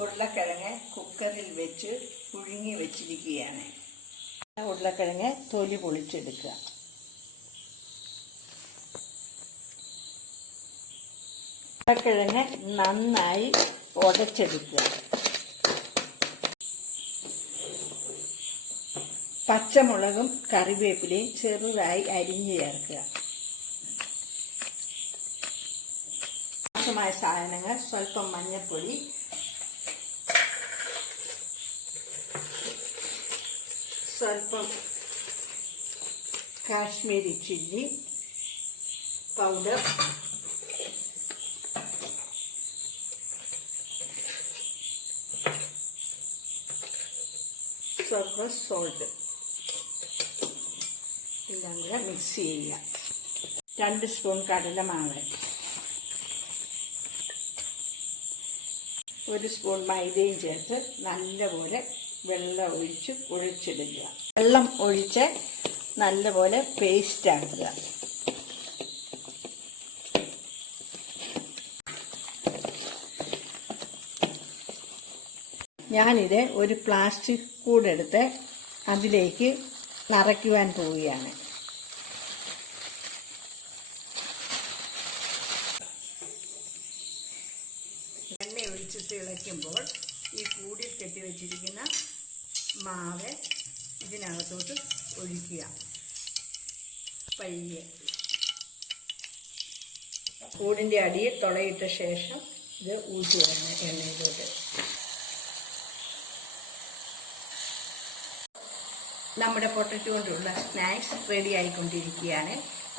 ഉരുളക്കിഴങ്ങ് കുക്കറിൽ വെച്ച് പുഴുങ്ങി വെച്ചിരിക്കുകയാണ്. ഉരുളക്കിഴങ്ങ് തൊലി പൊളിച്ചെടുക്കുക. ഉരുളക്കിഴങ്ങ് നന്നായി ഉടച്ചെടുക്കുക. പച്ചമുളകും കറിവേപ്പിലയും ചെറുതായി അരിഞ്ഞു ചേർക്കുക. ആവശ്യമായ സാധനങ്ങൾ: സ്വല്പം മഞ്ഞൾപ്പൊടി, സ്വല്പം കാശ്മീരി ചില്ലി പൗഡർ, സ്വല്പം സോൾട്ട്. എല്ലാം കൂടെ മിക്സ് ചെയ്യുക. 2 സ്പൂൺ കടലമാവ്, 1 സ്പൂൺ മൈദയും ചേർത്ത് നല്ലപോലെ വെള്ളം ഒഴിച്ച് കുഴച്ചെടുക്കുക. വെള്ളം ഒഴിച്ച് നല്ലപോലെ പേസ്റ്റ് ആക്കുക. ഞാനിത് ഒരു പ്ലാസ്റ്റിക് കൂടെടുത്ത് അതിലേക്ക് നിറയ്ക്കുവാൻ പോവുകയാണ്. എണ്ണ ഒഴിച്ച് തിളയ്ക്കുമ്പോൾ ഈ കൂടിൽ കെട്ടിവെച്ചിരിക്കുന്ന മാവ് ഇതിനകത്തോട്ട് ഒഴിക്കുക. പയ്യെ കൂടിൻ്റെ അടിയിൽ തുളയിട്ട ശേഷം ഇത് ഊറ്റുകയാണ് എണ്ണയിലോട്ട്. നമ്മുടെ പൊട്ടറ്റോ കൊണ്ടുള്ള സ്നാക്സ് റെഡി ആയിക്കൊണ്ടിരിക്കുകയാണ്.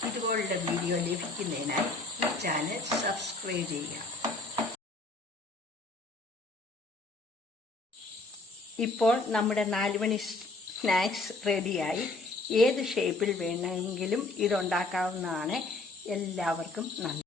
ഇതുപോലുള്ള വീഡിയോ ലഭിക്കുന്നതിനായി ഈ ചാനൽ സബ്സ്ക്രൈബ് ചെയ്യുക. ഇപ്പോൾ നമ്മുടെ 4 മണി സ്നാക്സ് റെഡിയായി. ഏത് ഷേപ്പിൽ വേണമെങ്കിലും ഇതുണ്ടാക്കാവുന്നതാണ്. എല്ലാവർക്കും നന്ദി.